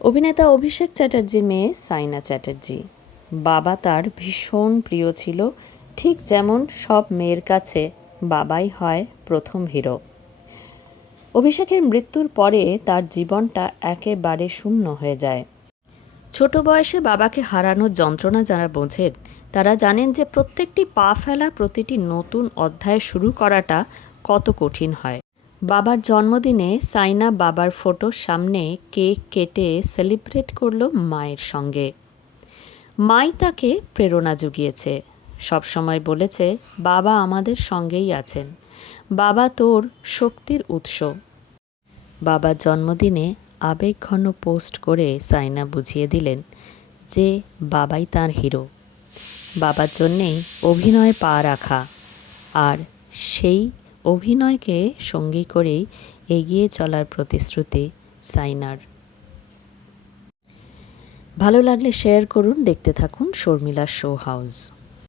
অভিনেতা অভিষেক চ্যাটার্জির মেয়ে সাইনা চ্যাটার্জি। বাবা তার ভীষণ প্রিয় ছিল, ঠিক যেমন সব মেয়ের কাছে বাবাই হয় প্রথম হিরো। অভিষেকের মৃত্যুর পরে তার জীবনটা একেবারে শূন্য হয়ে যায়। ছোট বয়সে বাবাকে হারানোর যন্ত্রণা যারা বোঝেন, তারা জানেন যে প্রত্যেকটি পা ফেলা প্রতিটি নতুন অধ্যায় শুরু করাটা কত কঠিন হয়। বাবার জন্মদিনে সাইনা বাবার ফটোর সামনে কেক কেটে সেলিব্রেট করল মায়ের সঙ্গে। মাই তাকে প্রেরণা জুগিয়েছে। সবসময় বলেছে, বাবা আমাদের সঙ্গেই আছেন। বাবা তোর শক্তির উৎস। বাবার জন্মদিনে আবেগঘন পোস্ট করে সাইনা বুঝিয়ে দিলেন যে বাবাই তার হিরো। বাবার জন্যেই অভিনয়ে পা রাখা আর সেই অভিনয়কে সঙ্গী করেই এগিয়ে চলার প্রতিশ্রুতি সাইনার। ভালো লাগলে শেয়ার করুন, দেখতে থাকুন শর্মিলা শো হাউস।